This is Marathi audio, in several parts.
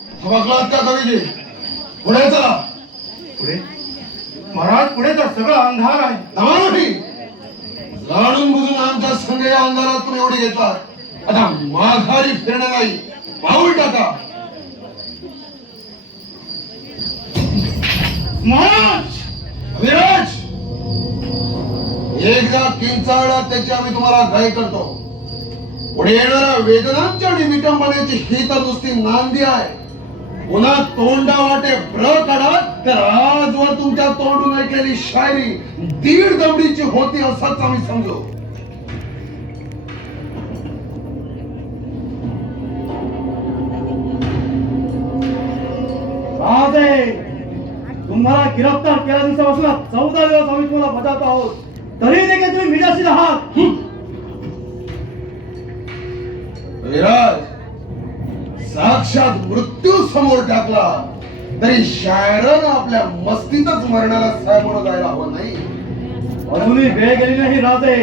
थबकलात का कवीजी? पुढे चला. पुढे महाराज, पुढे तर सगळं अंधार आहे. नाही, जाणून बुजून आमच्या संघ या अंधारात तुम्ही एवढे घेतला. आता माघारी फिरणे नाही, पाऊल टाका. महाराज, विराज, एकदा किंचाळा त्याची आम्ही तुम्हाला गाय करतो. पुढे येणाऱ्या वेदनांच्या आणि विटंबनेची ही तर नुसती नांदी आहे. पुन्हा तोंडा वाटे प्र काढा तर आजवर तुमच्या तोंडून ऐकलेली शायरी 1.5 दमडीची होती असंच आम्ही समजू. तुम्हाला गिरफ्तार केल्या दिवसापासून 14 दिवस आम्ही तुम्हाला बजावत आहोत, तरी देखील तुम्ही मिजाशील आहात. विराज, साक्षात मृत्यू समोर टाकला तरी शायरानं आपल्या मस्तीतच मरणाला साहेबांना जायला हवं नाही. अजूनही वेळ गेली नाही राजे.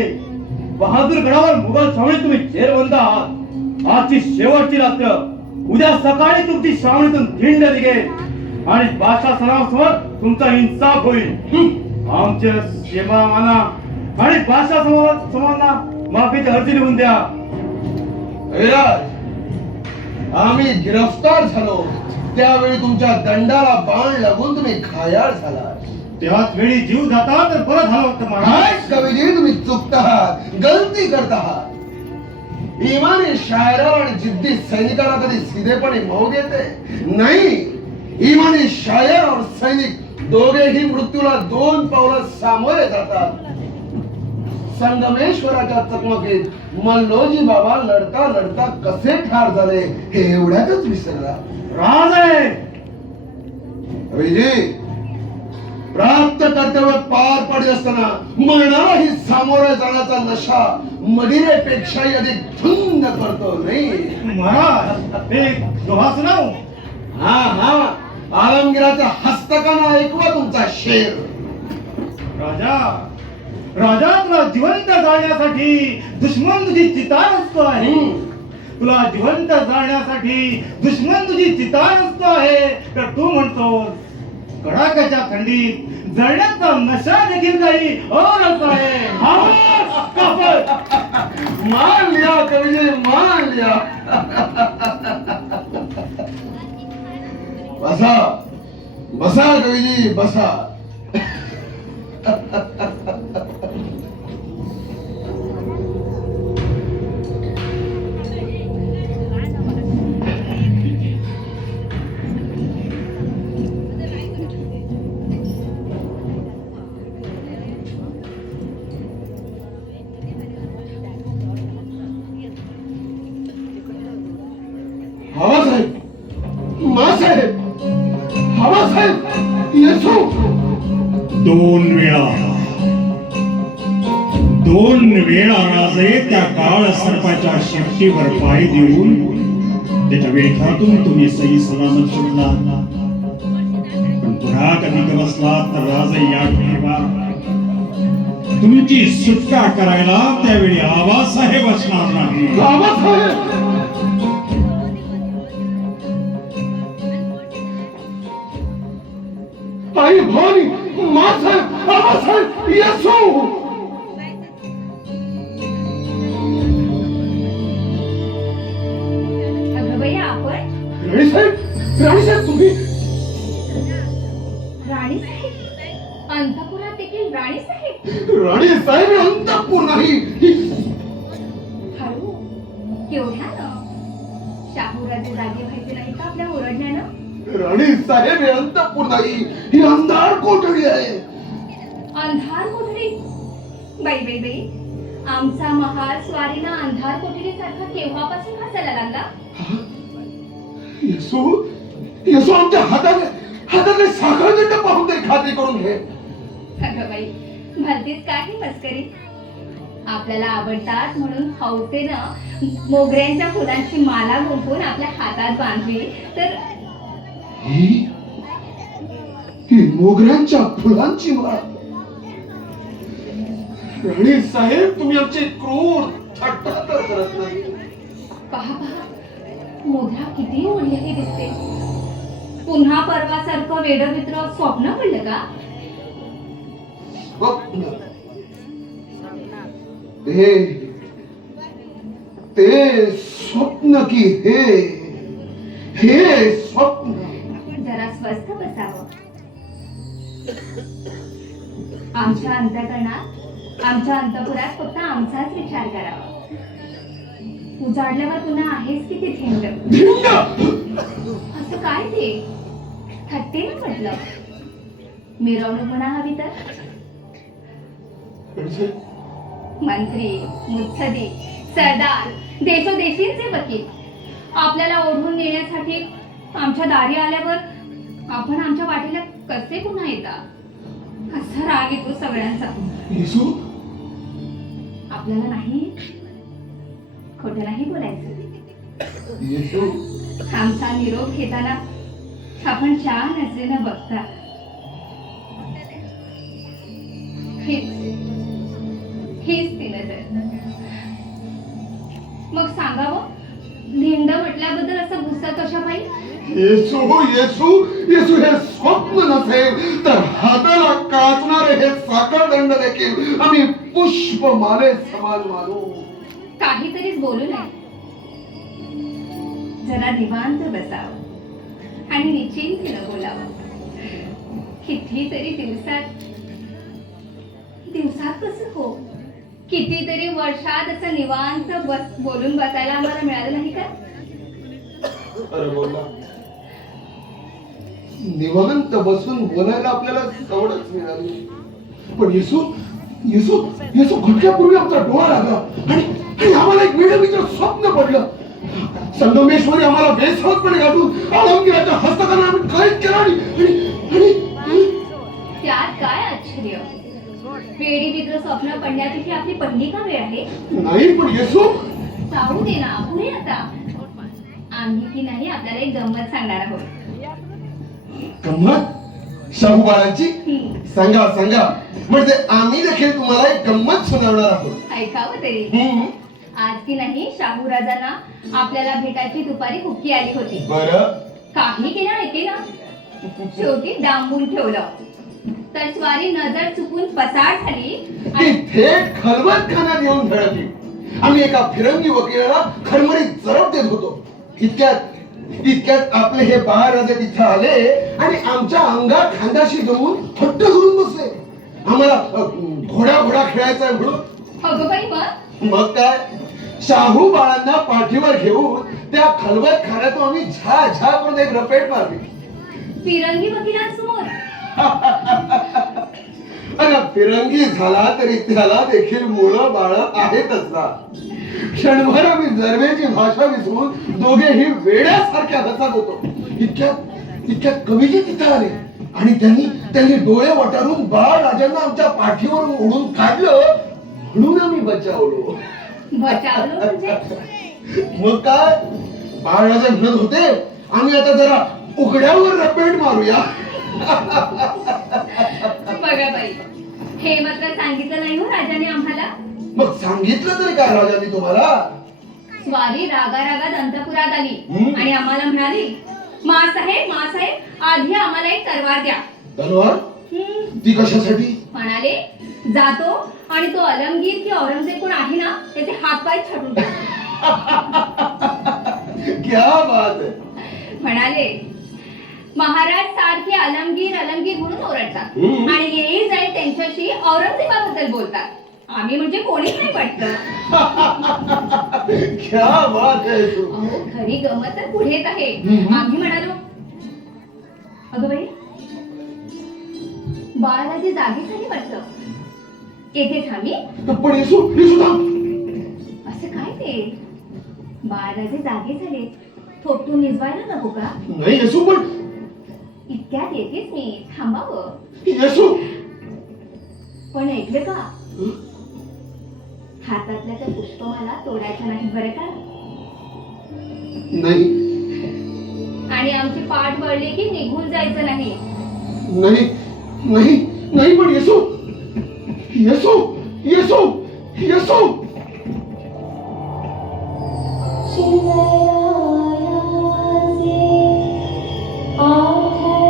बहादूर गडावर मुघल स्वामी तुम्ही जेरबंद आहात. आजची शेवटची रात्र. उद्या सकाळी तुमची श्रावणीतून धिंड निघेल आणि बादशाह सलामसमोर तुमचा इन्साफ होईल. आमच्या सेवामाना आणि बादशाह समोरांना माफीची अर्जी लिहून द्या. विराज, आम्ही गिरफ्तार झालो त्यावेळी तुमच्या दंडाला बाण लागून तुम्ही घायाळ झाला. त्याच वेळी जीव जाता तर बरं झालं होतं महाराज. कवीजी, तुम्ही चुकतात, गलती करतात. इमानी शायरा आणि जिद्दी सैनिकाला कधी सीधेपणे मऊ देते नाही. इमानी शायर और सैनिक दोघेही मृत्यूला 2 पावलं सामोरे जातात. संगमेश्वराच्या चकमकीत मल्लोजी बाबा लढता लढता कसे ठार झाले हे एवढ्यातच विसरला. राजे, विजय, प्राप्त कर्तव्य पार पाडत असताना मरणालाही सामोरे जाण्याचा नशा मदिरेपेक्षाही अधिक धुंद करतो नाही. महाराज, एक दोहा सुनाव. हा हा, आलमगिराच्या हस्तकानं ऐकवा तुमचा शेर. राजा, राजा, तुला जिवंत जाळण्यासाठी दुश्मन तुझी चिता नसतो आहे. तुला जिवंत जाळण्यासाठी दुश्मन तुझी चिता नसतो आहे तर तू म्हणतोस कडाक्याच्या थंडीत जळण्याचा नशा देखील काही औरच आहे. मान लिया कवीजी, मान लिया. बसा बसा कवीजी, बसा. हवासाहेब, मासाहेब, हवासाहेब, येसू. 2 वेळा राजे त्या काळ सर्पाच्या शेपटीवर पाय देऊन त्याच्या वेठातून तुम्ही सही सलामत सुटला. पण पुन्हा कधी बसला तर राजे या ठेवा तुमची सुटका करायला त्यावेळी आबासाहेब असणार नाही. आबासाहेब, आई भवानी, मासाहेब, आबासाहेब, येसू. राणीसाहेब, तुम्ही? राणीसाहेब, अंतपुरात देखील राणीसाहेब? राणीसाहेब अंतपूर नाही. हळू, केवढ्यानं? शाहूराजे जागे व्हायचे नाही का आपल्या ओरडण्यानं? राणीसाहेब हे अंतपूर नाही, ही अंधार कोठडी आहे. अंधार कोठडी? बाई बाई बाई, आमचा महाल स्वारीना अंधार कोठडी सारखा केव्हापासून हसायला लागला? येसू, येसू, आमच्या हाताने साखरदंड पाहून तरी खात्री करून घे. अगं बाई, भलतीच काही मस्करी. आपल्याला आवडतात म्हणून हौसेनं मोगऱ्यांच्या फुलांची माला गुंफून आपल्या हातात बांधली तर ही मोगऱ्यांच्या फुलांची माळ. राणी साहेब, तुम्ही आमची क्रूर थट्टा तर करत नाही. पहा पहा, मोगरा किती ओढलेली दिसते. परवासारखं वेडमित्र स्वप्न पडलं का? स्वप्न ते स्वप्न की हे स्वप्न. जरा स्वस्थ बसावं. आमच्या अंतःकरणात, आमच्या अंतःपुरात फक्त आमचाच विचार करावा. उजाडल्यावर पुन्हा आहेच की ते झेंड. असं काय ते थट्टेनं म्हटलं. मिरवणूक म्हणा हवी तर. मंत्री, मुत्सदी, सरदार, देशोदेशींचे वकील आपल्याला ओढून नेण्यासाठी आमच्या दारी आल्यावर आपण आमच्या वाटेला कसे पुन्हा येता? असा राग येतो सगळ्यांचा. येसू, आपल्याला नाही, खोटं नाही बोलायचं. येसू, आमचा निरोप घेताना आपण छान नजरेनं बघता. हीच ती नजर. मग सांगावं, धिंड म्हटल्याबद्दल असं गुस्सा कशा पाहिजे? येसू येसू येसू, हे स्वप्न नसेल तर हाताला काचणारे हे साखर दंड देखील आम्ही पुष्पमाले समान मानू. काहीतरीच बोलू नये. जरा निवांत बसावं आणि निश्चिंतीनं बोलावं. कितीतरी दिवसात कसं हो, कितीतरी वर्षात असं निवांत बोलून बसायला आम्हाला मिळालं नाही का? अरे बोला, निवांत बसून बोलायला आपल्याला सवडच मिळाली. पण येसू येसू येसू, घटल्यापूर्वी आमचा डोळा लागला आणि आम्हाला एक वेडमित्र स्वप्न पडलं. संगमेश्वरी आम्हाला बेसवतपणे गाठून आलमगीराच्या हस्तकांना आम्ही कैद केला आणि त्यात काय आश्चर्य? वेडी विद्र स्वप्न पडण्याची आपली पहिली का वेळ आहे? नाही पण येसू, जाऊ दे ना, पुढे आता. आम्ही की नाही आपल्याला एक गंमत सांगणार आहोत. गंमत? शाहू बाळांची? सांगा सांगा, म्हणजे आम्ही देखील तुम्हाला एक गंमत सुनावणार आहोत. ऐकावं तरी. आज की नाही शाहू राजांना आपल्याला भेटायची दुपारी हुक्की आली होती. बरं, काही केलं ऐकेना, शेवटी डांबून ठेवलं. तर स्वारी नजर चुकून पसार झाली ती आणि थेट खलबत खाण्यात येऊन धडकली. आम्ही एका फिरंगी वकिलाला खरमरीत जरब देत होतो. इतक्यात आपले हे बाळराजे तिथे आले आणि आमच्या अंगात खांद्याशी जाऊन हट्ट करून बसले. आम्हाला घोडा खेळायचा म्हणून. अगं बाई, मग काय, शाहू बाळांना पाठीवर घेऊन त्या खलबत खाण्यातून आम्ही झा करून एक रपेट मारली. फिरंगी वकिलांसमोर. आणि फिरंगी झाला तरी त्याला देखील मुलं बाळ आहेतच ना. क्षणभर आम्ही जरबेची भाषा विसरून दोघेही वेड्यासारख्या हसत होतो. इतक्यात कवीजी तिथे आले आणि त्यांनी डोळे वटारून बाळ राजांना आमच्या पाठीवरून ओढून काढलं. म्हणून आम्ही बचावलो. म्हणजे? मग काय, बाळ राजा म्हणत होते आम्ही आता जरा उघड्यावर रपेट मारूया. बघा बाई, हे मात्र सांगितलं नाही हो राजाने आम्हाला. मग सांगितलं तरी काय राजांनी तुम्हाला? स्वारी रागारागात अंतपुरात आली आणि आम्हाला म्हणाली, मासाहेब आधी आम्हाला एक तलवार द्या. तलवार? ती कशासाठी? म्हणाले, जातो आणि तो अलमगीर की औरंगजेब कोण आहे ना त्याचे हातपाय छाटून टाक. क्या बात है. म्हणाले, महाराज सारखे अलमगीर म्हणून ओरडतात आणि येईल जाईल त्यांच्याशी औरंगजेबाबद्दल बोलतात. आम्ही म्हणजे कोणीच नाही वाटतं. क्या बात है. खरी गमत तर पुढेच आहे. आम्ही म्हणालो, अगं बाई, बाळराजे जागी झाली वाटतं. येथे थांबी. पण येसू थांब. असं काय ते? बाळराजे जागे झाले, थोपटून निजवायला नको का? नाही येसू, पण इतक्यात येतेच मी, थांबावं. येसू, पण ऐकलं का? हातातल्या त्या पुष्पमाला तोडायच्या नाही बरं का? नाही. आणि आमची पाठ वळली की निघून जायचं नाही. नाही नाही नाही, पण येसू येसू येसू येसू. चिलया से आठ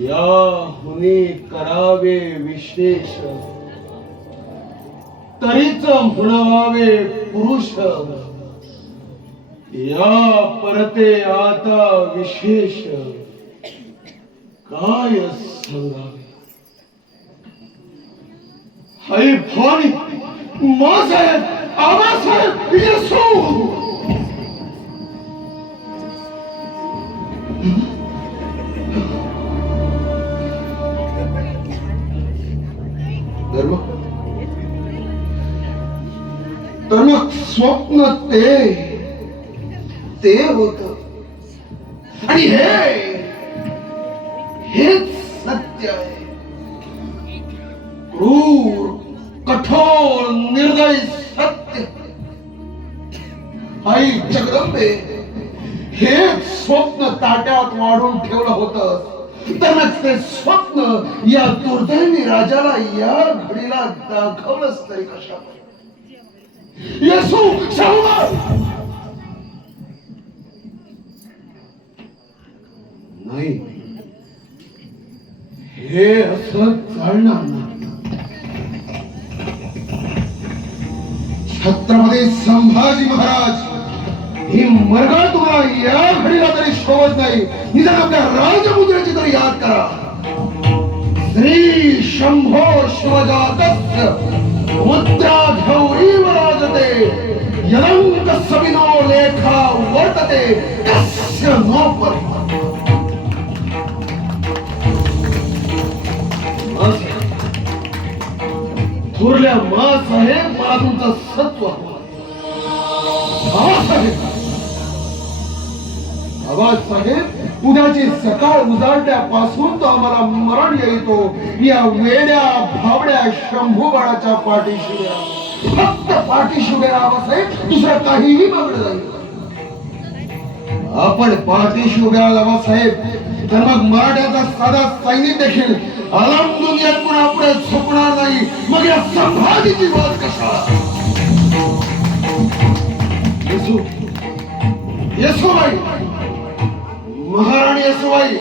याहुनी करावे विशेष, तरीच म्हणावे पुरुष. या परते आता विशेष काय सांगावे. हाय भवानी, माँसाहेब, आबासाहेब, येसू. तर मग स्वप्न ते होत आणि हेच सत्य आहे. क्रूर, कठोर, निर्दयी सत्य. आई जगदंबे, हे स्वप्न ताट्यात वाढून ठेवलं होतं, तर मग ते स्वप्न या दुर्दैवी राजाला या घडीला दाखवलंच तरी कशा. येसू, शाहूबाई. नाही, हे असं चालणार नाही. छत्रपती संभाजी महाराज ही मरगळ तुम्हाला या घडीला तरी शोभत नाही. निदान आपल्या राजमुद्रेची तरी याद करा. श्री शंभो शिवजातस्य मुद्रा गौरीव राजते, यलंक सविनो लेखा वर्तते कस्य नो परिमा. थोरल्या माँसाहेब, मला तुमचं सत्व हवं. आबासाहेब, उद्याची सकाळ उजाडल्यापासून तो आम्हाला मरण येतो या वेड्या भावड्या शंभू बाळाच्या पाठीशी उभे राहा. फक्त पाठीशी उभे राहा आबासाहेब, दुसरं काहीही मागणं नाही. आपण पाठीशी उभे राहा आबासाहेब, तर मग मराठ्याचा साधा सैनिक देखील आलम दुनियात पुन्हा पुढे झोपणार नाही. मग या संभाजीची वाद कशा. येसू, येसूबाई, महाराणी येसूबाई,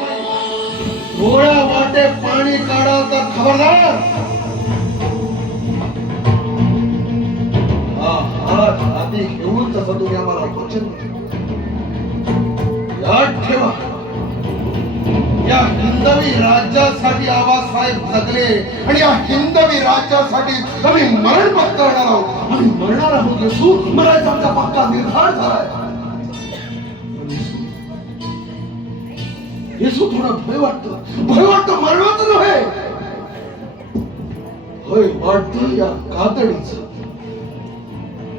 थोड्या वाटे पाणी काढा तर खबरदार. हा हात हाती घेऊन तसं तुम्ही आम्हाला वचन याद ठेवा. या हिंदवी राज्यासाठी आबासाहेब जगले आणि या हिंदवी राज्यासाठी आम्ही मरण पत्करणार आहोत. आम्ही मरणार आहोत येसू. मरायचा आमचा पक्का निर्धार झालाय. येसू, थोडं भय वाटतं मरणाचं नव्हे, भय वाटतं या कातडीचं.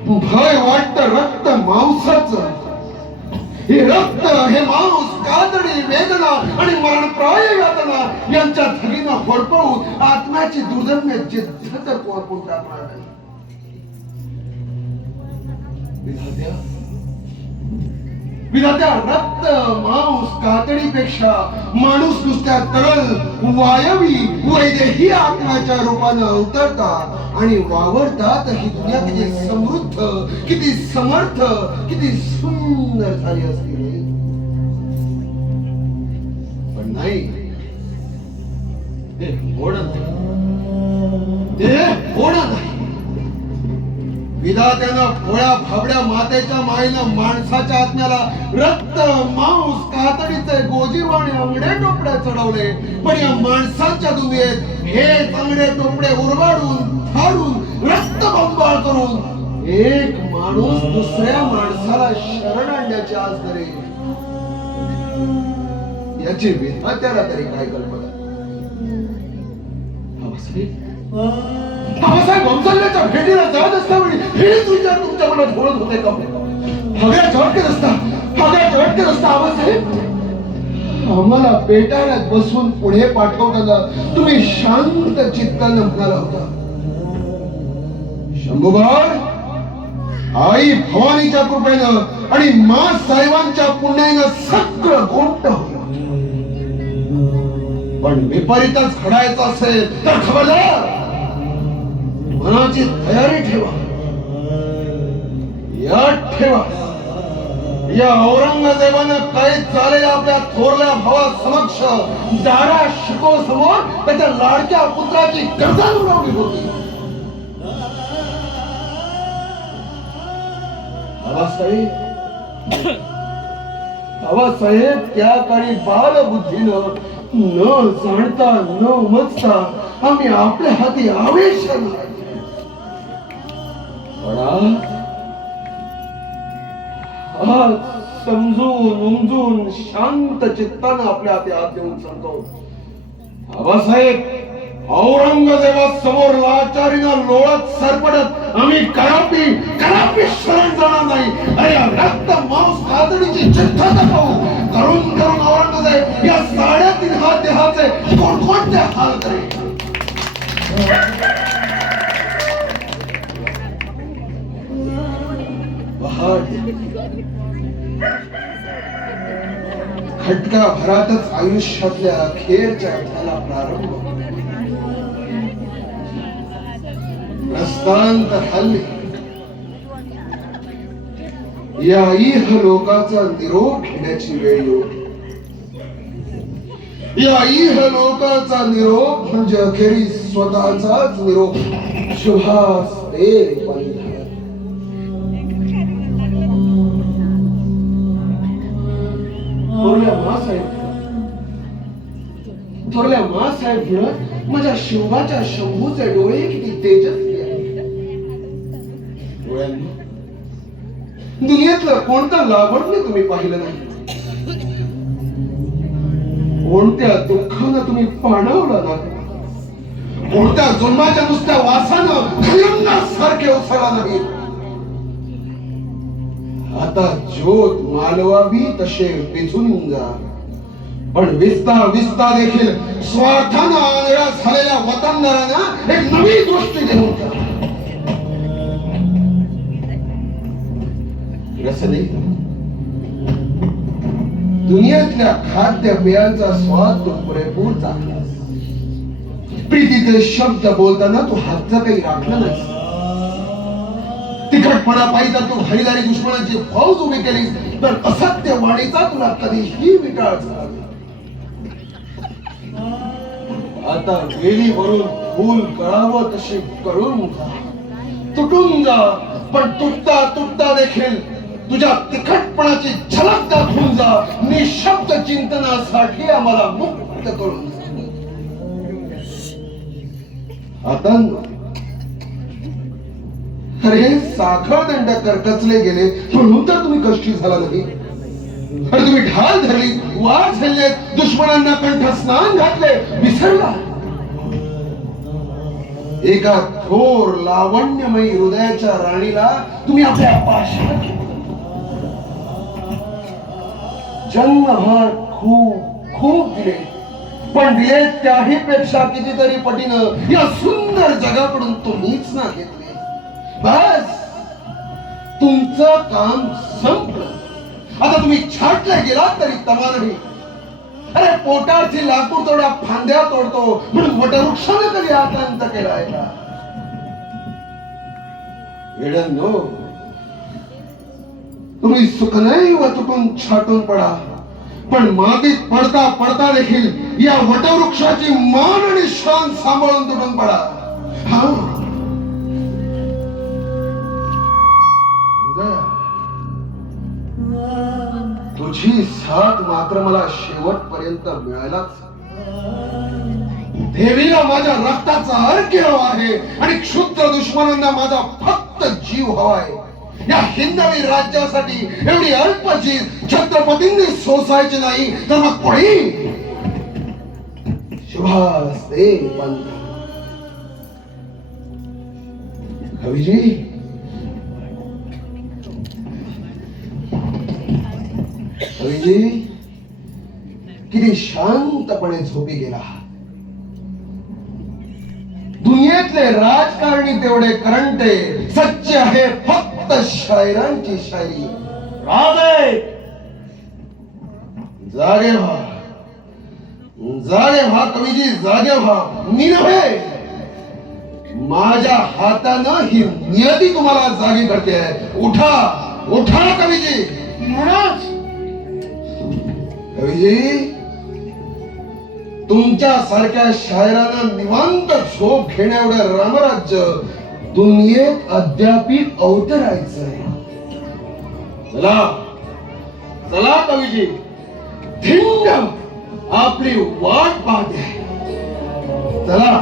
भय वाटतं रक्त मांसाचं. हे रक्त, हे मांस, कातडी, वेदना आणि मरणप्राय यातना यांच्या धगीनं होरपळून आत्म्याची दुर्दम्य जिद्द तर कोण टाकणार नाही. विधात्या, रक्त, मांस, कातडीपेक्षा माणूस नुसत्या तरल वायवी वैदेही आत्म्याच्या रूपानं अवतरतात आणि वावरतात. ही दुनिया किती समृद्ध, किती समर्थ, किती सुंदर झाली असती. पण नाही, ते होणं नाही. विधात्यानं भोळ्या भाबड्या मातेच्या मायेनं माणसाच्या आत्म्याला रक्त, मांस, कातडीचे गोजीवाणे अंगडे टोपडे चढवले. पण या माणसाच्या दुनियेत हे अंगडे टोपडे उरबाडून, फाडून, रक्त बंबाळ करून एक माणूस दुसऱ्या माणसाला शरण आणण्याची आज करेल याची विधात्याला तरी काय कल्पना. बाबासाहेब वंसल्याच्या भेटीला जात असतावेळी हेच विचार तुमच्या मनात घोळत होते का? हव्या झटके रस्ता आबासाहेब, आम्हाला पेटाळ्यात बसून पुढे पाठवताना तुम्ही शांत चित्तानं म्हणाला होता, शंभूबाई, आई भवानीच्या कृपेनं आणि मा साहेबांच्या पुण्यानं सगळं गोष्ट होईल. पण विपरीतच घडायचं असेल तर खबरदार, मनाची तयारी ठेवा. याद ठेवा, या औरंगजेबानं काही चालेल्या आपल्या थोरल्या भावासमक्ष दारा शिको समोर त्याच्या लाडक्या पुत्राची गर्दन उडवली होती. आबासाहेब त्या काळी बालबुद्धीनं न जाणता न उमजता आम्ही आपल्या हाती आवेश आज समजून उमजून शांत चित्तानं आपल्या हाती हात देऊन सांगतो, आबासाहेब, औरंगजेबासमोर लाचारीनं लोळत सरपडत आम्ही कडापी शरण जाणार नाही. अरे रक्त मांस कातडीची चिंता पाहू करून औरंगजेब या 3.5 हात देहाचे कोणकोणते हाल करेल. खटका भरातच आयुष्यातल्या अखेरच्या अध्यायाला प्रारंभ. प्रस्थांतर हल्ली या इहलोकाचा निरोप घेण्याची वेळ येईल. या इहलोकाचा निरोप म्हणजे अखेरी स्वतःचाच निरोप. शुभास्ते बंधन. थोरल्या मासाहेब माझ्या शिवाच्या शंभूचे डोळे किती तेजस्वी आहेत. दुनियेतलं कोणतं लावण्य तुम्ही पाहिलं नाही, कोणत्या दुःखानं तुम्ही पाणावला नाही, कोणत्या जुलमाच्या नुसत्या वासानं खलंगासारखे उसळला नाही. आता ज्योत मालवावी तसे विझून जा, पण विस्ता देखील स्वार्थानं आंधळा झालेल्या वतनदारांना एक नवी दृष्टी देऊन जा. रसने दुनियातल्या खाद्य पेयांचा स्वाद तू पुरेपूर चाखलास. प्रीतीचे शब्द बोलताना तू हातचं काही राखलं नाहीस. तिखटपणा पाहिजे तर तू हरिदारी दुश्मनाची फौज उभी केलीस, तर असत्य वाणीचा तुला कधीही विटाळ झाला. आता वेली भरून फूल गळावं तशी करून तुटून जा, पण तुटता देखील तुझ्या तिखटपणाची झलक दाखवून जा. निशब्द चिंतनासाठी आम्हाला मुक्त करून आता अरे साखर दंड करकचले गेले म्हणून तर तुम्ही कष्टी झाला नाही. अरे तुम्ही ढाल धरली, वार झेलले, दुश्मनांना कंठ स्नान घातले, विसरला. एका थोर लावण्यमयी हृदयाच्या राणीला तुम्ही आपल्या पाशात घेतलं. जन्मभर खूप दिले, पण दिले त्याही पेक्षा कितीतरी पटीनं या सुंदर जगाकडून तुम्हीच ना घेतले. बस तुमचं काम संपलं. आता तुम्ही छाटला गेलात तरी तमा नाही. अरे पोटाची लाकूड तोड्या फांद्या तोडतो म्हणून वटवृक्षाने कधी आकांत केलाय का? येड्यांनो, तुम्ही सुखनैव चुकून छाटून पडा, पण मातीत पडता पडता देखील या वटवृक्षाची मान आणि शान सांभाळून तुटून पडा. हा तुझी साथ मात्र मला शेवटपर्यंत मिळायलाच. देवीला माझ्या रक्ताचा अर्घ्य आहे आणि क्षुद्र दुश्मनांना माझा फक्त जीव हवाय. या हिंदवी राज्यासाठी एवढी अल्पची छत्रपतींनी सोसायची नाही तर मग कोणी? शुभास दे पंत. कवीजी, कवीजी किती शांतपणे झोपी गेला. दुनियेतले राजकारणी तेवढे करंटे, सच्चे आहे फक्त शायरांची शायरी. राजे जागे व्हा, जागे व्हा कवीजी, जागे व्हा. मी नव्हे, माझ्या हातानं ही नियती तुम्हाला जागी करते. उठा, उठा कवीजी. महाराज, कवीजी, तुमच्या सारख्या शायरांना निवांत झोप घेण्या एवढं रामराज्य दुनियेत अद्यापी अवतरायचंय. चला चला कवीजी, धिंड आपली वाट पाहते. चला.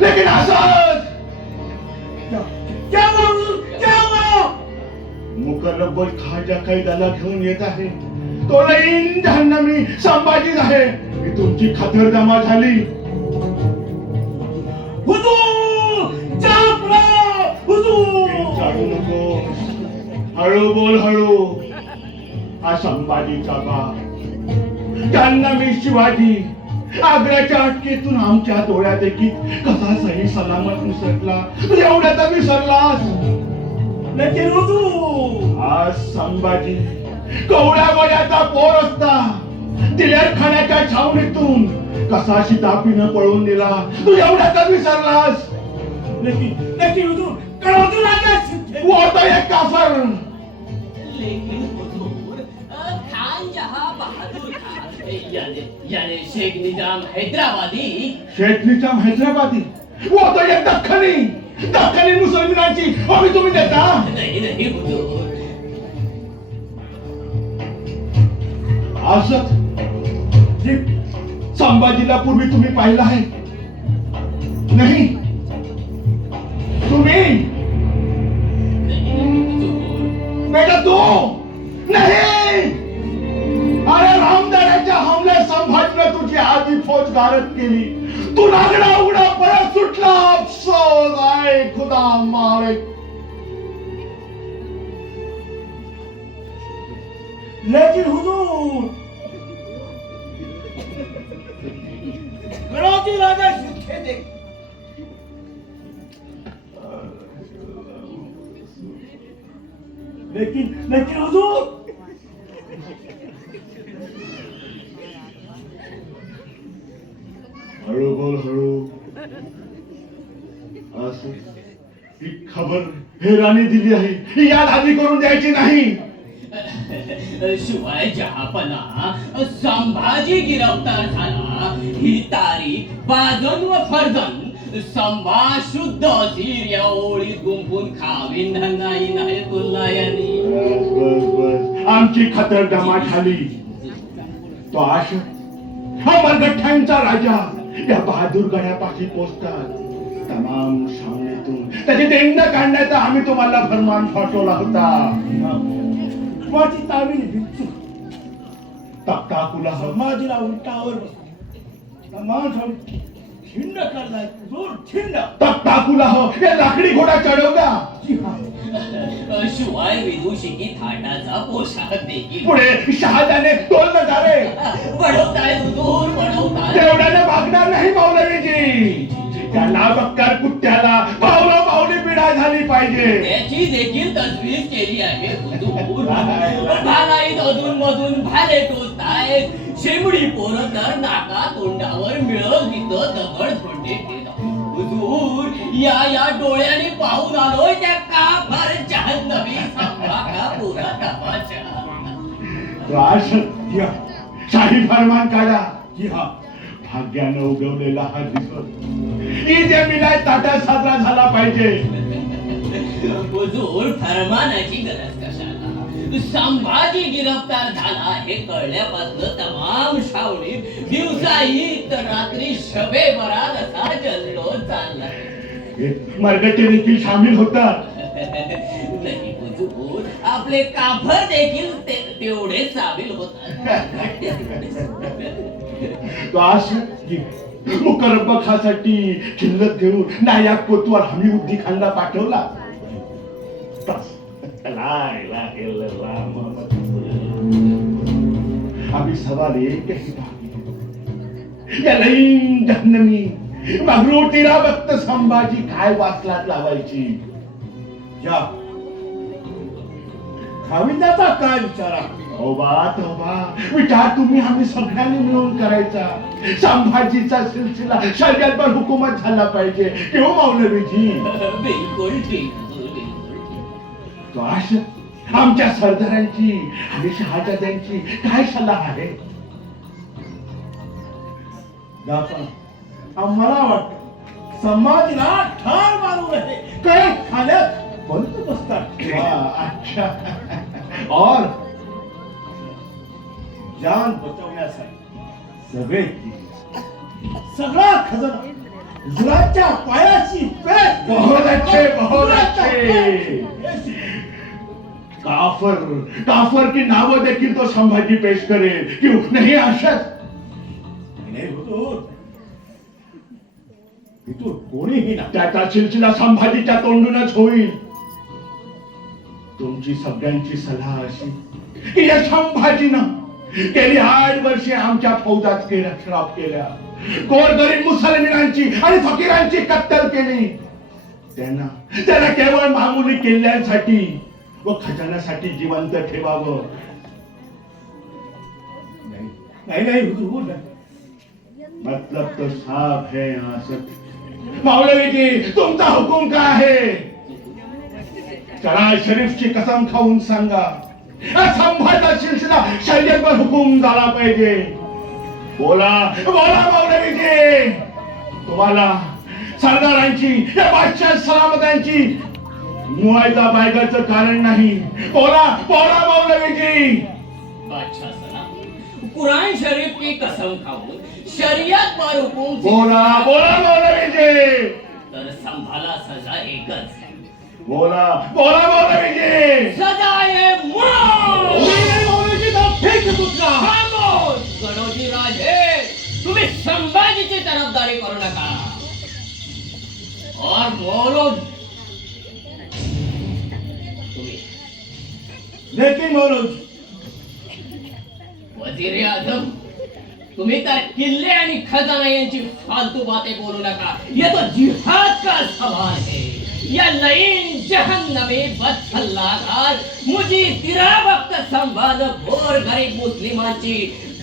लेकिन असद मुकर्रबल खाजा कैदाला घेऊन येत आहे. तो लईन जाहन्नमी संभाजीच आहे. मी तुमची खातरजमा झाली. हुजूर, जाफरा, हुजूर. चालू नको, हळू बोल, हळू. हा संभाजीचा बाप, जाहन्नमी शिवाजी आग्र्याच्या अटकेतून आमच्या डोळ्यात देखील कसा सही सलामत विसरला. एवढ्यात विसरलास. लेकिन हुजूर, आज संभाजी कवड्या वयाचा पोर असता दिलेर खाण्याच्या छावणीतून कसा शितापीनं पळून दिला. तू एवढ्यात विसरलास. लेकिन हुजूर, कळवतू लागेल. वो तो एक काफर. लेकिन हुजूर, खान जहां बहादुर खान यानी शेख निजाम हैदराबादी. शेख निजाम हैदराबादी. वो तो एक दख्खनी मुसलमानांची हमी तुम्ही देता. नहीं हुजूर. असत संभाजीला पूर्वी तुम्ही पाहिलं आहे. नहीं, तुम्ही बेटा तू नहीं. अरे रामदाड्याच्या हमल्यात संभाजीने तुझी आधी फौज गारद केली. तू नागडा उघडा परत सुटला. अफसोस आहे खुदा मालिक. लेकिन हुजूर, कराची राजा युद्धे देख. लेकिन हुजूर, हळू बोल हळू. असं ही खबर हेराने दिली आहे. ही याद आधी करून द्यायची नाही. शिवाय जहापना संभाजी गिरफ्तार झाला ही तारीख बाजन व फर्जन संभा शुद्ध असीर या ओळीत गुंफून खावीन नाही तुला यांनी. बस बस बस, आमची खतरजमा झाली. तो आश हा मरगठ्ठ्यांचा राजा या बहादूर गड्यापाशी पोचतात. तमाम सामनेतून त्याची देंड काढण्याचा आम्ही तुम्हाला फरमान पाठवला होता. माझी तावीन भिक्षू तक्ताकुला समाजीला उलटावर बसवून छिंड करलाय. जोर छिंड. तक्ताकुला या लाकडी घोडा चढवला. जी हा. शिवाय विदुषिकी थाटाचा पोशाख देखील पुढे शहाजाने टोल नजारे. वडवताय हुजूर वडवताय. तेवढ्याने भागणार नाही मौलवीजी. त्याला बक्कर कुत्त्याला पावला पावली पिढा झाली पाहिजे. त्याची देखील तजवीज केली आहे हुजूर. भालाईत अधून मधून भाले टोचतायत. शेमडी पोरं तर नाका तोंडावर मिळत तिथं दगड धोंडे केलं. हुजूर या डोळ्याने पाहून आलोय त्या काफर जहन्नमी संभा पुरा तमाशा. राज शाही फरमान काढा. जी हा. भाग्यानं उगवलेला हा दिवस ईद ए मिलाद ताटा साजरा झाला पाहिजे. हुजूर फरमानाची गरज कशाला. संभाजी गिरफ्तार झाला हे कळल्यापासून तमाम शावणीत दिवसाही तर रात्री शबे बरात असा जल्लोष चाललाय. मरगटे देखील सामील होतात. नाही हुजूर, आपले काफर देखील तेवढे सामील होतात. तो आश मुकरब खासाठी किल्लत घेऊन नायक कोतवाल हमी उद्दी खानला पाठवला. बस. ला इलाहा इल्लल्लाह मुहम्मद रसूलुल्लाह. अभी सवाल एक ही बाकी. या लईन जहन्नमी मगरूर तिरा वक्त संभाजी काय वाचलात लावायची. या खाविंदाचा काय विचारा. तौबा विचार तुम्ही आम्ही सगळ्यांनी मिळून करायचा. संभाजीचा सिलसिला शर्यतभर हुकूमत झाला पाहिजे. किंवा मौलवीजी बिलकुल ठीक. तो आश आमच्या सरदारांची आणि शहाजाद्यांची काय सल्ला आहे. आम्हाला वाटतं समाजीला ठार मारू नये. काय खाण्यात बंद बसतात. अच्छा. और जान बचवण्यासाठी सगळे सगळा खजाना हुजूराच्या पायाची पेट. बहुत अच्छे. काफर की नावं देखील तो संभाजी पेश करेल. क्यों नाही अशाच. नाही हुजूर, इथून कोणीही ना. त्याचा सिलसिला संभाजीच्या तोंडूनच होईल. तुमची सगळ्यांची सलाह अशी की या संभाजीनं गेली 8 वर्षे आमच्या फौजात श्राप केल्या. गोरगरीब मुसलमानांची आणि फकीरांची कत्तल केली. त्यांना केवळ मामुली किल्ल्यांसाठी व खजान्यासाठी जिवंत ठेवावं. नाही हुजूर, मतलब तो साफ है. मौलवीजी तुमचा हुकूम काय आहे. चला शरीफची कसम खाऊन सांगा. संभाचा सिलसिला शर्यतभर हुकूम झाला पाहिजे. बोला मौलवीजी. तुम्हाला सरदारांची या बादशाह सलामतांची मुआयदा बायगाचं कारण नाही. बोला मौलवीजी. बादशाह सलाम कुरान शरीफ की कसम खाऊन शरीयत पर हुकूम से बोला बोला मौलवीजी, तर संभाला सजा एकच, बोला बोला मौलवीजी. सजा आहे मौत. खामोश. गणोजी राजे, तुम्ही संभाजीची तरफदारी करू नका. और बोलो तुम्ही लेकिन मौलवी वजीर आजम, तुम्ही तर किल्ले आणि खजाना यांची फालतू बातें बोलू नका. ये तो जिहाद का सवाल है. या लईन जहन्नमी बदसल्लागार मुझी तिरा वक्त संवाद भोर गरीब मुस्लिमांची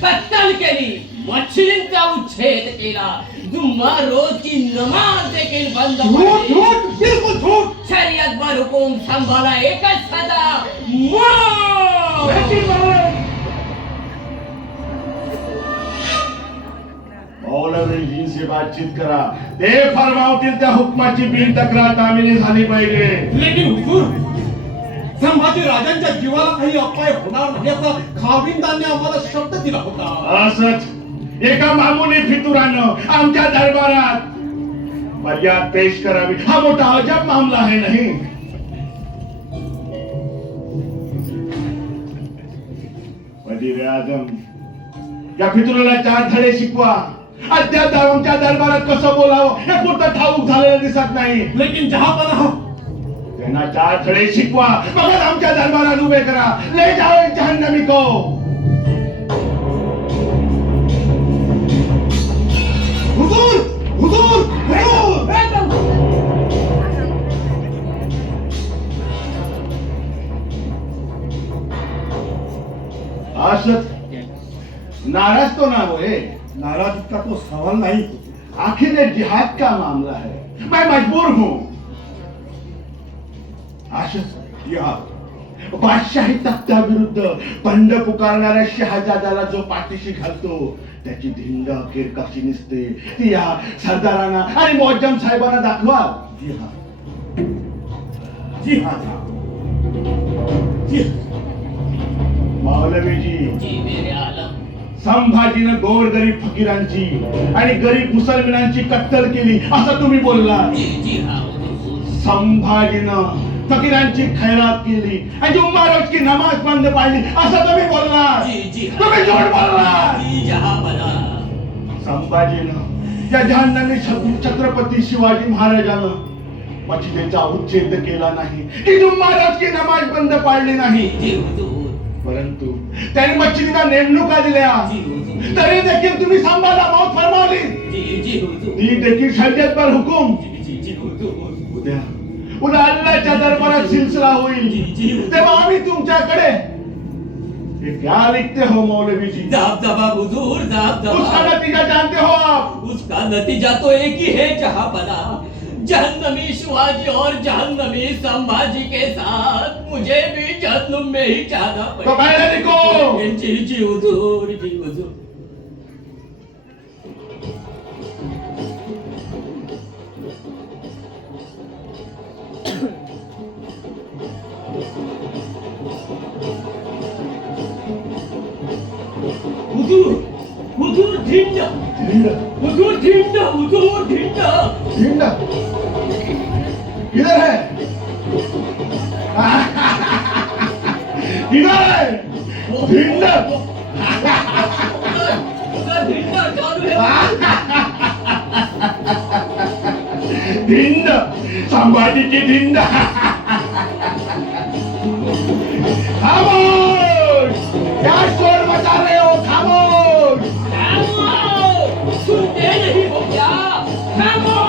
कत्तल केली, मच्छलींचा उच्छेद केला, जुम्मा रोज की नमाज देखील बंद पडली. बिल्कुल झूठ. शरीयत पर हुकूम संभाला एकच सजा, मौत. मौलवीजींशी बातचीत करा. ते फरमावतील त्या हुकमाची बिनतक्रार तामिली झाली पाहिजे. लेकिन हुजूर, संभाजी राजांच्या जीवाला काही अपाय होणार नाही असा खाविंदांनी आम्हाला शब्द दिला होता. असंच एका मामुली फितुरानं आमच्या दरबारात मर्याद पेश करावी हा मोठा अजब मामला आहे नाही. वजीर आजम, या फितुराला 4 धडे शिकवा. अद्याप आमच्या दरबारात कसं बोलावं हे कुठं ठाऊक झालेलं दिसत नाही. लेकिन जहापनाह, त्यांना 4 धडे शिकवा, मग आमच्या दरबारात उभे करा. ले जाओ जहन्नमी को. हुजूर, हुजूर, हुजूर. असंच नाराज तो ना होए. नाराज का तो सवाल नहीं. आखिर ये जिहाद का मामला है, मैं मजबूर हूं. आशस जिहाद बादशाही तख्ता विरुद्ध बंड पुकारणाऱ्या शहाजादाला जो पाठीशी घालतो त्याची धिंड अखेर कशी निसते ती या सरदारांना आणि मोअज्जम साहेबांना दाखवा. जिहाद, जिहाद, जिहाद. मौलवीजी, जी मेरे आलम, संभाजीनं गोरगरीब फकीरांची आणि गरीब मुसलमानांची कत्तल केली असं तुम्ही बोलला. जी जी हाँ हुजूर. संभाजीनं फकीरांची खैरात केली आणि जुम्मा रोज की नमाज बंद पाडली असं तुम्ही बोलला. जी जी हाँ. तुम्ही झूठ बोलला. जी जहापना. संभाजीनं या जहान्नमी छत्रपती शिवाजी महाराजांना मशिदीचा उच्छेद केला नाही की जुम्मा रोज की नमाज बंद पाडली नाही, जी हुजूर. परंतु त्यांनी मशिदीला नेमणुका दिल्या. जी हुजूर. तरी देखील तुम्ही संभाला मौत फरमावली. जी जी हुजूर. ती देखील शरीयत पर हुकूम. जी जी जी हुजूर. उद्या उद्या अल्लाहच्या दरबारात सिलसिला होईल, तेव्हा आम्ही तुमच्याकडे ये क्या लिखते हो मौलवी जी? जाब हुजूर, जाब उसका नतीजा जानते हो आप? उसका नतीजा तो एक ही है जहापना. जहन्नमी शिवाजी और जहन्नमी संभाजी के साथ मुझे भी जहन्नुम में ही जाना तो पहले लिखो. जी जी हुजूर, जी हुजूर. हुजूर, हुजूर धिंड, ढिंड हुजूर धिंड, हुजूर धिंड. ढिंड किधर है? किधर है ढिंड? धिंड चालू है. ढिंड संभाजीची ढिंड. खामोश, क्या शोर मचा रहे हो? खामोश. खामोश! सुनते नहीं हो क्या? खामोश!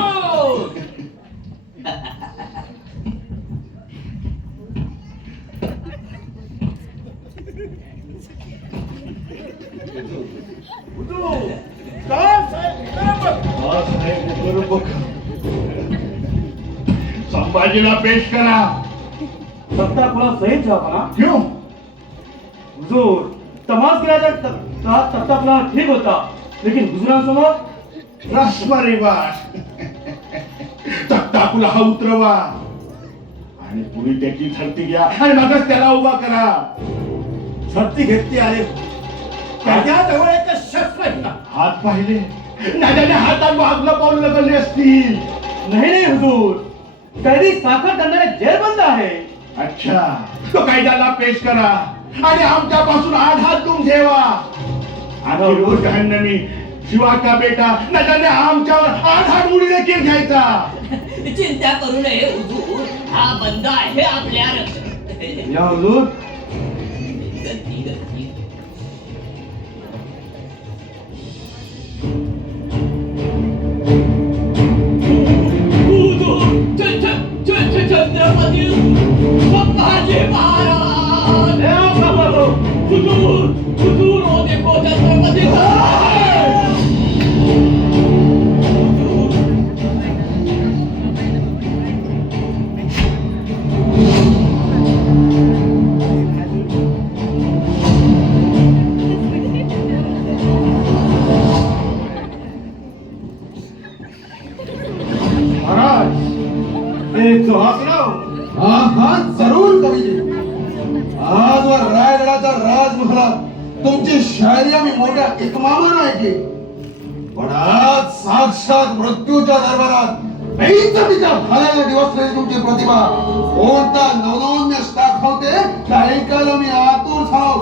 संभाजीला पेश करा. सत्ता खुला सहीच जहापना. क्यों? हुजूर, तमास केल्याचा तख्ता खुला ठीक होता, लेकिन हुजुरांसमोर रस्म रिवाज तख्ता पुन्हा उतरवा आणि पुढे त्याची धरती घ्या आणि मगच त्याला उभा करा. झडती घेतली आहे. त्याच्या जवळ एक शस्त्र आहे. हात पाहिले नात्याने हातात वागलं पाऊल लगडले असतील. नाही नाही हुजूर, कैदी साखर दंडाने जेरबंद आहे. अच्छा, तो कायद्याला पेश करा आणि आमच्यापासून 8 हात दूर ठेवा. आम्ही रोज जहन्नमी शिवा का बेटा नात्याने आमच्यावर 8 हात उडी देखील घ्यायचा. चिंता करू नये हुजूर, हा बंद आहे आपल्या रक्षण. या हुजूर. गती गती. हुजूर, छत्रपती संभाजी महाराज. हुजूर, हुजूर, ओ देखो छत्रपती महाराज, एक जोहा सुनाओ. हा जरूर कवीजी. आजवर रायगडाच्या राजमहालात तुमची शायरी आम्ही मोठ्या इतमामानं ऐकली, पण आज साक्षात मृत्यूच्या दरबारात तिच्या भाल्याने दिवसलेली तुमची प्रतिभा कोणता नवनवन्य दाखवते ते ऐकायला मी आतुर झालो.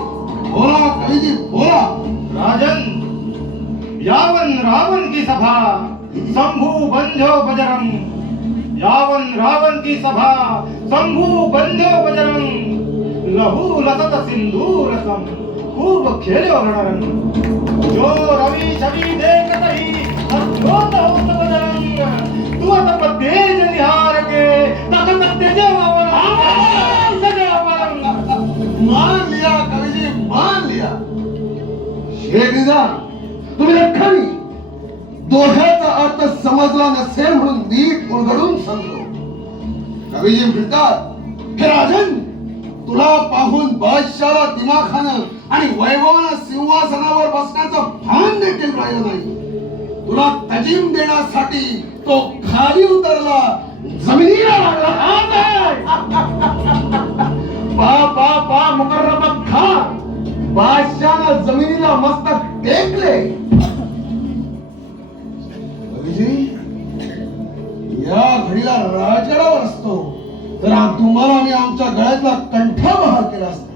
बोला कवीजी बोला. राजन, यावन रावण की सभा शंभू बंध्यो बजरंग. यावन रावण की सभा शंभू बंध्यो बजरंग. लहू लसत सिंधू रसम पूर्व खेल्यो रणरंग. जो रवि छवि देखतहि अद्भुत होत बजरंग. तू आता तेज निहार के तखत तेज मान लिया कवीजी, मान लिया. शेख निजाम, तुम्ही लखानी दोह्याचा अर्थ समजला नसेल म्हणून नीट उलगडून सांगतो. कवीजी म्हणतात, हे राजन, तुला पाहून बादशाला दिमाखानं आणि वैभवानं सिंहासनावर बसण्याचं भान देखील राहिलं नाही. तुला तजीम देण्यासाठी तो खाली उतरला, जमिनीला लागला. पा मुकर्रम खान, बादशानं जमिनीला मस्तक टेकले. या घडीला राजगडावर असतो तर तुम्हाला मी आमच्या गळ्यातला कंठा बहार केला असता,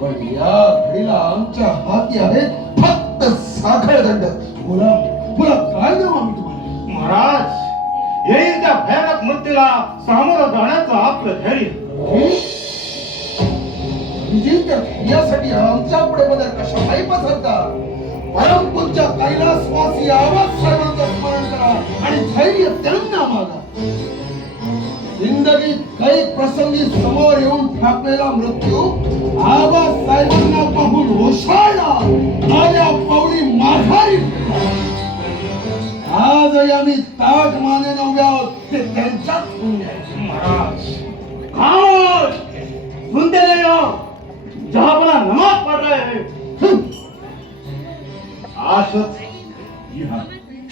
पण या घडीला आमच्या हाती आहेत फक्त साखळ दंड. बोला बोला, काय देऊ आम्ही तुम्हाला? महाराज, येईल त्या भयानक मृत्यूला सामोरं जाण्याचं आपलं धैर्य. यासाठी आमच्या पुढे बदल कशालाही पसरता. परमपूज्य कैलासवासी आवाज साहेबांचं स्मरण करा आणि धैर्य त्यांना मागा. जिंदगीत काही प्रसंगी समोर येऊन ठाकलेला मृत्यू आवाज साहेबांना पाहून ओशाळला, आल्या पावली माघारी. आजही आम्ही ताज माने उभे आहोत, ते त्यांच्याच पुण्य आहे. महाराज, खामोश, सुनते नहीं हो. जहापना नमाज पढ़ रहे हैं. असंच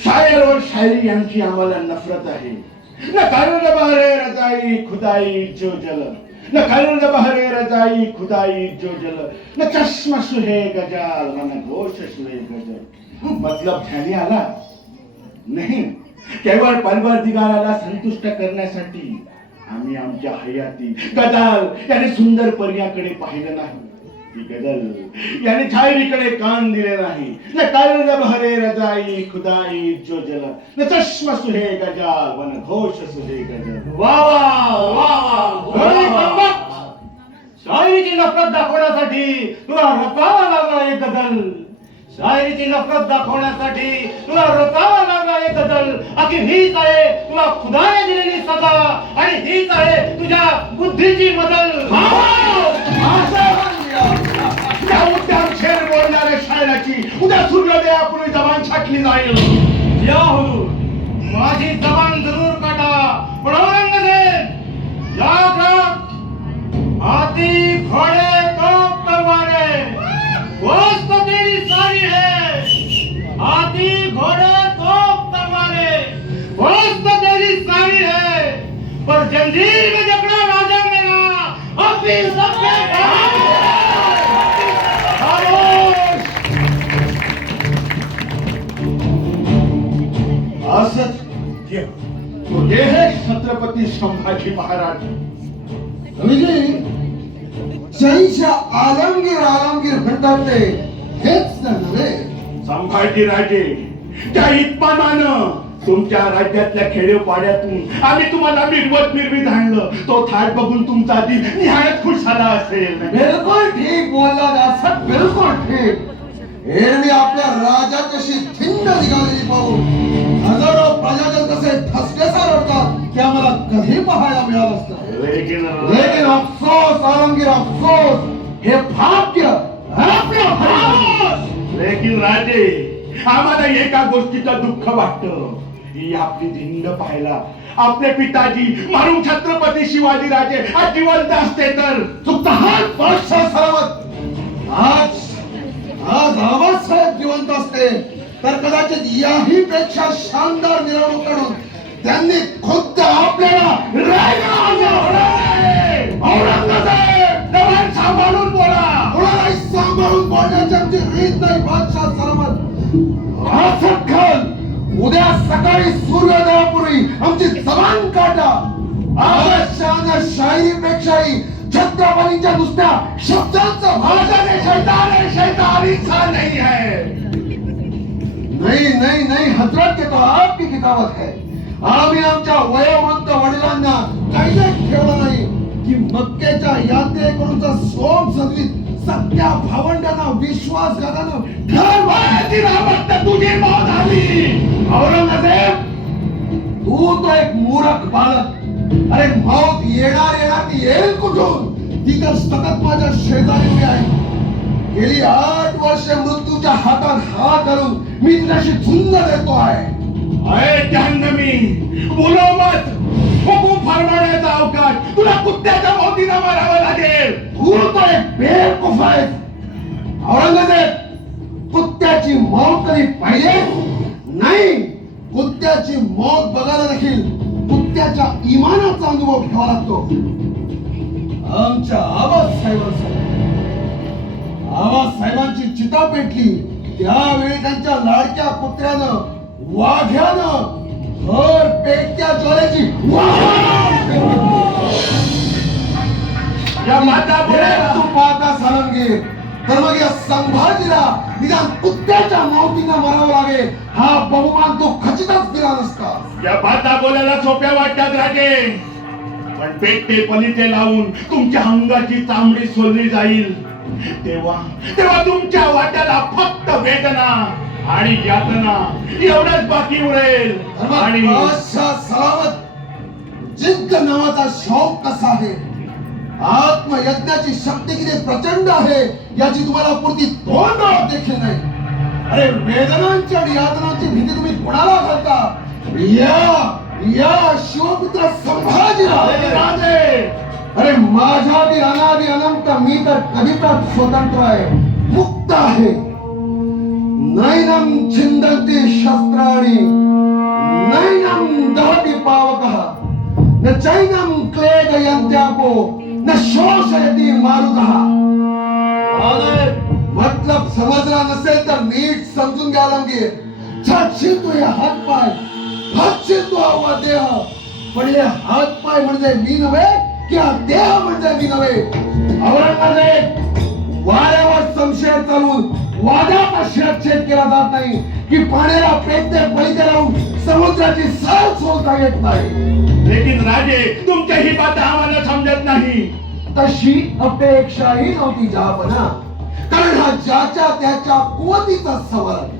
शायर और शायरी यांची आम्हाला नफरत आहे. न कारण बहरे रजाई खुदाई जो जल, न कारण बहरे रजाई खुदाई जो जल, न चष्म सुहे गजाल मन घोष सुहे गजल. मतलब ध्यानी आला नाही, केवळ परवरदिगाराला संतुष्ट करण्यासाठी आम्ही आमच्या हयाती गजाल याने सुंदर पर्याकडे पाहिलं नाही. ती गजल याने शायरीकडे कान दिले नाही. न कारण बहरे रजाई खुदाई जो जल, न चष्म सुहे गजाल वन घोष सुहे गजल. वा वा वा वा. शायरीची नफरत दाखवण्यासाठी तुला रचावा लागला एक गजल. शायरीची नफरत दाखवण्यासाठी तुला रचावा लागला एक गजल. अखी हीच आहे तुला खुदाने दिलेली सजा आणि हीच आहे तुझ्या बुद्धीची मदल. उद्यान शेर बोलणाऱ्या शायराची उद्या सूर्योदयापूर्वी जबान छाटली जाईल. या हुजूर, माझी जबान जरूर काटा, पण औरंगजेब याद रख, हाथी घोड़े तोप तलवारें वोस तो तेरी सारी है. हाथी घोड़े तोप तलवारें वोस तो तेरी सारी है, पर जंजीर में जकड़ा राजा मेरा अपनी सबके तो हे है छत्रपती संभाजी महाराज. रवीजी, जैशा आलमगीर म्हणतात ते हेच तर नव्हे. संभाजी राजे, त्या इतमानानं तुमच्या राज्यातल्या खेडेपाड्यातून आम्ही तुम्हाला मिरवीत आणलं. तो थाट बघून तुमचा आधी निहाळच खुश झाला असेल. बिलकुल ठीक बोलला दासक, बिलकुल ठीक. एरवी आपल्या राजाची अशी थिंड निघालेली पाहून हजारो प्रजाजन कसे ठसकेसा रडतात ते आम्हाला कधी पाहायला मिळालं असतं. लेकिन अफसोस आलमगीर, अफसोस, हे भाग्य आपल्या भाग्य. लेकिन राजे, आम्हाला एका गोष्टीचं दुःख वाटतं. ही आपली धिंड पाहायला आपले पिताजी मारून छत्रपती शिवाजी राजे आज जिवंत असते तर. चुकता हात बादशाह सलामत. आज आबासाहेब जिवंत असते तर कदाचित याही पेक्षा शानदार मिरवणूक काढून त्यांनी खुद्द आपल्याला औरंगजेब जवान सांभाळून बोला. कोणालाही सांभाळून बोलण्याची आमची रीत नाही बादशाह सलामत. आसफ खान, उद्या सकाळी सूर्योदयापूर्वी आमची जबान काटा. आबादशाह शाहीपेक्षाही छत्रपतींच्या नुसत्या शब्दांचा भाषा शैतानीचा नहीं है. नहीं हजरत, के तो आपकी किताबत है. आम्ही आमच्या वयोवृद्ध वडिलांना काहीच ठेवलं नाही की मक्केच्या यात्रेकरूंचा सोम सदवीत सख्या भावंडांना विश्वासघातानं तुझी मौत आली. औरंगजेब, तू तो एक मूर्ख बालक. अरे मौत येणार ती येईल कुठून? ती तर सतत माझ्या शेजारी उभी आहे. गेली 8 वर्षे मृत्यूच्या हातात हात घालून मी तुझ्याशी झुंज देतो आहे. अरे जान्हवी, बोलो मत. हुकूम फरमावण्याचा अवकाश तुला कुत्त्याच्या मौतीनं मारावं लागेल. तू तो एक बेवकूफ आहेस. औरंगजेब, कुत्त्याची मौत कधी पाहिजे नाही. कुत्त्याची मौत बघायला देखील कुत्त्याच्या इमानाचा अनुभव घ्यावा लागतो. आमच्या आबासाहेबांची चिता पेटली त्यावेळी त्यांच्या लाडक्या कुत्र्यानं वाघ्यानं घर पेटत्या ज्वालेची या माता तू पाहता सालमगीर, तर मग या संभाजीला निदान कुत्त्याच्या मौतीनं मरावं लागेल हा बहुमान तो खचितच दिला नसता. या बाता बोलायला सोप्या वाटतात राजे, पण पेटते पलिते लावून तुमच्या अंगाची चामडी सोलली जाईल तेव्हा तुमच्या वाट्याला फक्त वेदना आणि यातना एवढंच बाकी उरेल. आणि बादशाह सलामत, जिद्द नावाचा शौक कसा आहे, आत्मयज्ञाची शक्ती किती प्रचंड आहे याची तुम्हाला पुरती तोंड देखील नाही. अरे वेदनांची आणि यातनांची भीती तुम्ही कोणाला घालता? या शिवपुत्र संभाजीला. अरे माझ्या अनादि अनंत मी तर कधीच स्वतंत्र आहे, मुक्त आहे. नैनम छिंदन्ति शस्त्राणि नैनम दहति पावकः न चैनम क्लेदयन्त्यापो न शोषयति मारुतः. मतलब समजला नसेल तर नीट समजून घ्या आलमगीर. छाटशील तू हे हातपाय, फाटशील तू हा देह, पण हे हातपाय म्हणजे मी नव्हे किंवा देह म्हणजे मी नव्हे. औरंगजेब, वाऱ्यावर संशय चालवून वादाचा शिरच्छेद केला जात नाही की पाण्याला पेटते पलिते लावून समुद्राची सहल सोडता येत नाही. लेकिन राजे, तुमच्या ही बात आम्हाला समजत नाही. तशी अपेक्षाही नव्हती जहापना, कारण हा ज्याच्या त्याच्या कुवतीचा सवाल आहे.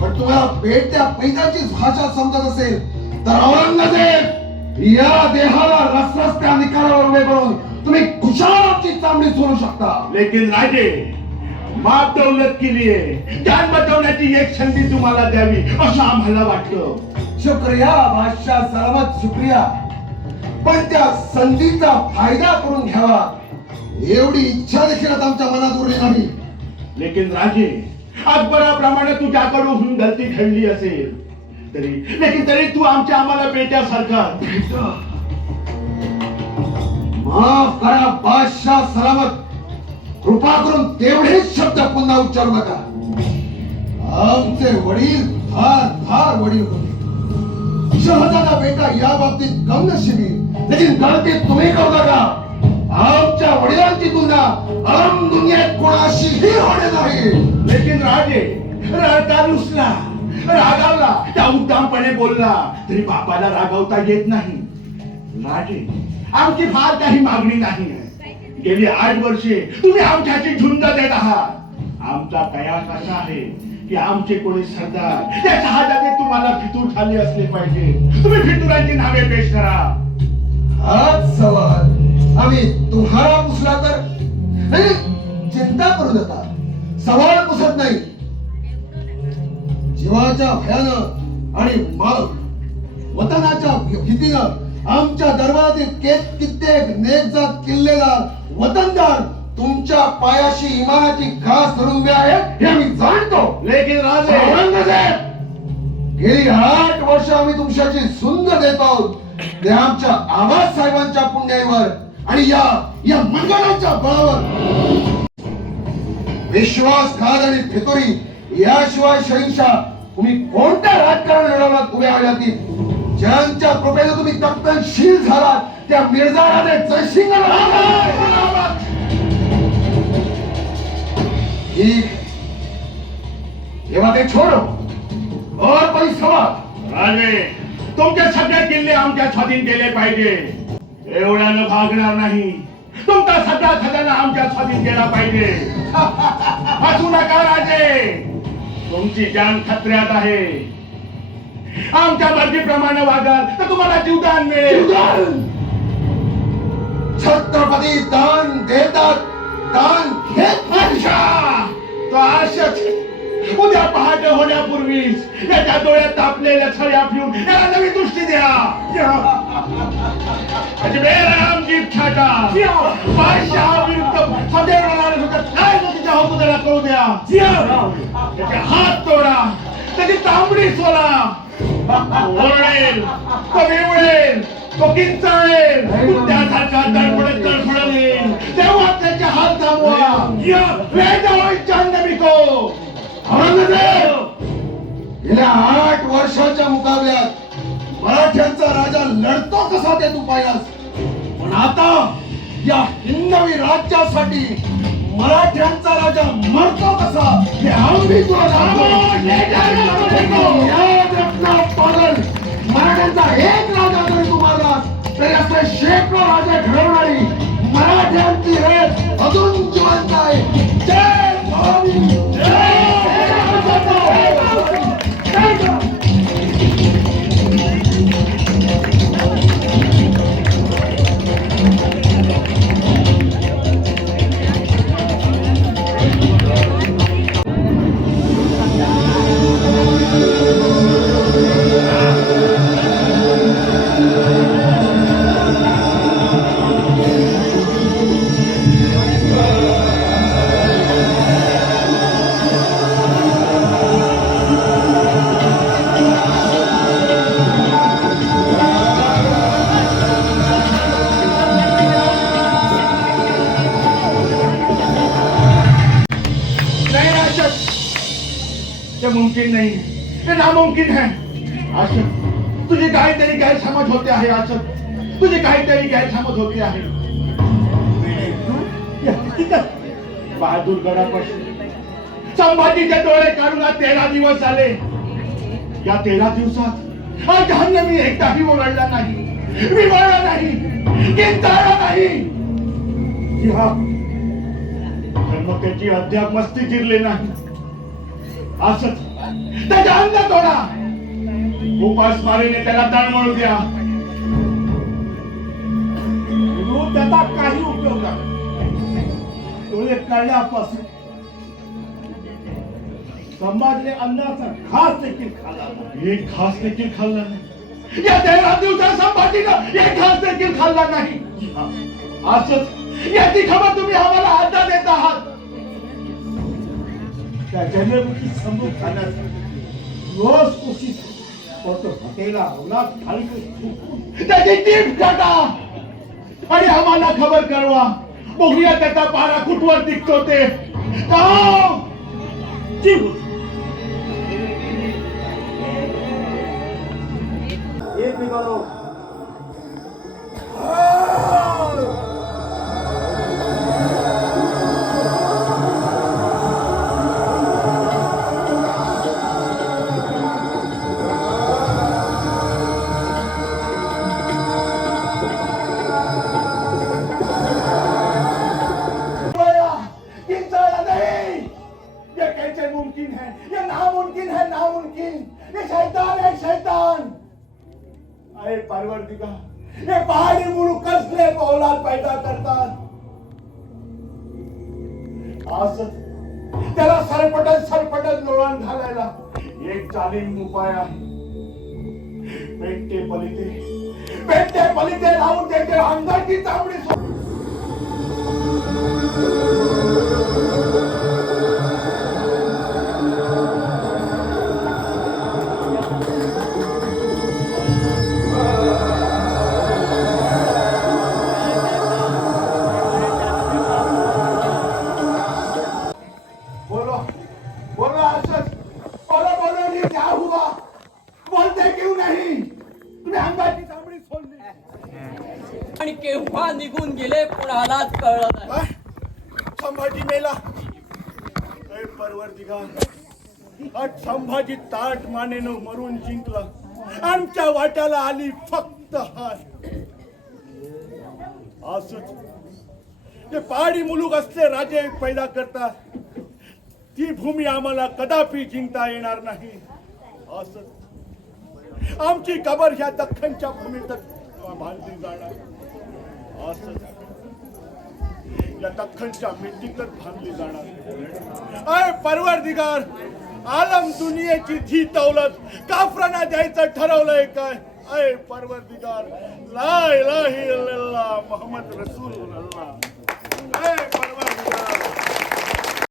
पण तुम्हाला पेटत्या पैजाचीच भाषा समजत असेल तर औरंगजेब, या देहाला रसरस्त्या निकालावर उभे करून तुम्ही कुशालाची चामडी सोडू शकता. लेकिन राजे, माप दौलत के लिए जान बचावण्याची एक संधी तुम्हाला द्यावी असं आम्हाला वाटलं. शुक्रिया बादशाह सलामत, शुक्रिया. पण त्या संधीचा फायदा करून घ्यावा एवढी इच्छा देखील आता आमच्या मनात उरली नाही. लेकिन राजे, अकबराप्रमाणे तुझ्याकडून गलती घडली असेल तरी तू आम्हाला बेट्यासारखा. माफ करा बादशाह सलामत, कृपा करून तेवढेच शब्द पुन्हा उच्चारू नका. आमचे वडील फार वडील होते. शहजादा बेटा या बाबतीत कम नशिबी, लेकिन गलती तुम्ही करता का? आमच्या वडिलांची तुलना आम दुनियेत कोणाशीही होणे नाही. लेकिन राजे रडता रुसला, रागावला, त्या उद्दामपणे बोलला तरी बापाला रागवता येत नाही. राजे आमची फार काही मागणी नाही आहे. गेली 8 वर्षे तुम्ही आमच्याची झुंज देत आहात. आमचा कयास असा आहे की आमचे कोणी सरदार त्या शहाजादे तुम्हाला फितूर खाली असले पाहिजे. तुम्ही फितुरांची नावे पेश करा. हाच सवाल आम्ही तुम्हाला पुसला तर नाही, चिंता करू नका, सवाल पुसत नाही. जीवाच्या भयानं आणि मग वतनाच्या भीतीनं आमच्या दरबारातील कित्येक नेकजात किल्लेदार वतनदार तुमच्या पायाशी इमानाची घास धरून उभे आहेत हे आम्ही जाणतो. लेकिन राजे औरंगजेब, गेली 8 वर्ष आम्ही तुमच्याची सुंद देत आहोत. ते आमच्या आवाज साहेबांच्या पुण्याईवर आणि या मंडळाच्या बळावर. विश्वासघात आणि फितुरी याशिवाय शहिंशाह तुम्ही कोणत्या राजकारण लढवण्यात उभे आल्यातील? ज्यांच्या कृपेने तुम्ही तक्तशील झालात त्या मिर्झा राजे जयसिंगला ठीक, ये बातें छोड़ो और कोई सवाल? राजे तुमचे सगळे किल्ले आमच्या स्वाधीन केले पाहिजे. एवढ्यानं भागणार नाही. तुमचा सगळा खजाना आमच्या स्वाधीन केला पाहिजे. हसू नका राजे, तुमची जान खतऱ्यात आहे. आमच्या मर्जीप्रमाणे वागाल तर तुम्हाला जीवदान मिळेल. छत्रपती दान देतात, दान घेत नाही. तो आशच उद्या पहाटे होण्यापूर्वीच याच्या डोळ्यात तापलेल्या छळ्या पिऊन याला नवी दृष्टी द्या. बेरामजी छाटा बादशाह विरुद्ध सदैव लढणारे होते. काय तो तिच्या होतो करू द्या. त्याचे हात तोडा, त्याची तांबडी सोला. ओरडेल, तो बिवडेल, तो किंचाळेल, त्यासारखा तडफडत तडफडत येईल. तेव्हा त्याचे हात थांबवा. औरंगजेब, गेल्या 8 वर्षाच्या मुकाबल्यात मराठ्यांचा राजा लढतो कसा ते तू पाहिलास. पण आता या हिंदवी राज्यासाठी मराठ्यांचा राजा मरतो कसा हे आम्ही तुला पागल. मराठ्यांचा एक राजा जरी तू मारलास तरी असे शेकडो राजा घडवणारी मराठ्यांची रेत अजून जिवंत आहे. जय भवानी, जय मुमकिन नहीं, ये नामुमकिन है. आशक, तुझी काहीतरी गैरसमज होते आहे. आशक, तुझी काहीतरी गैरसमज होते आहे. बहादूर गडापासून संभाजीचे डोळे काढून 13 दिवस झाले. या 13 दिवसात आज मी एकदाही ओरडला नाही, विवळला नाही, किंचाळला नाही. त्याची अद्याप मस्ती जिरली नाही. असंच त्याच्या अंग तोडा. उपासमारीने त्याला तळमळू द्या. त्याचा काही उपयोग नाही. डोळे काढल्यापासून संभाजीने अन्नाचा घास देखील खाल्ला नाही. एक घास देखील खाल्ला नाही. या 13 दिवसात संभाजीनं एक घास देखील खाल्ला नाही. असंच याची खबर तुम्ही आम्हाला आता देत आहात. त्या जनतेची समजूत खाण्यासाठी रोज कोशिश करतो. हॉटेलला औलाद थाळी त्याची टीप काटा आणि आम्हाला खबर कळवा. बघूया त्याचा पारा कुठवर दिसतो ते. निर्भीक ये कैसे मुमकिन है? ये नामुमकिन है, नामुमकिन। ये शैतान है, शैतान। अरे परवरदिगार, ये पहाड़ी मुलूक कसले औलाद पैदा करतात? असं त्याला सरपटत लोळण घालायला एक जालिम उपाय आहे. पेटते पलिते लावून त्याचे अंगाची चामडी बोलो असंच बोलो नी क्या हुआ? बोलते क्यों नहीं? तुम्ही अंगाची चामडी सोडली. आणि केव्हा निघून गेले कुणालाच कळलं नाही. संभाजी मेला. अरे परवरदिगार, आज संभाजी ताट मानेनं मरून जिंकला. आमच्या वाट्याला आली फक्त हार. असंच ते पहाडी मुलूक असले राजे पैदा करतात, ती भूमी आम्हाला कदापि जिंकता येणार नाही. असंच आमची कबर ह्या दख्खनच्या भूमीतच बांधली जाणार. असंच या दख्खनच्या मिट्टीतच बांधली जाणार. अय परवरदिगार, आलम दुनियेची जी दौलत काफरांना द्यायचं ठरवलंय काय? अय परवरदिगार, ला इलाहा इल्लल्लाह मुहम्मद रसूलुल्लाह. अय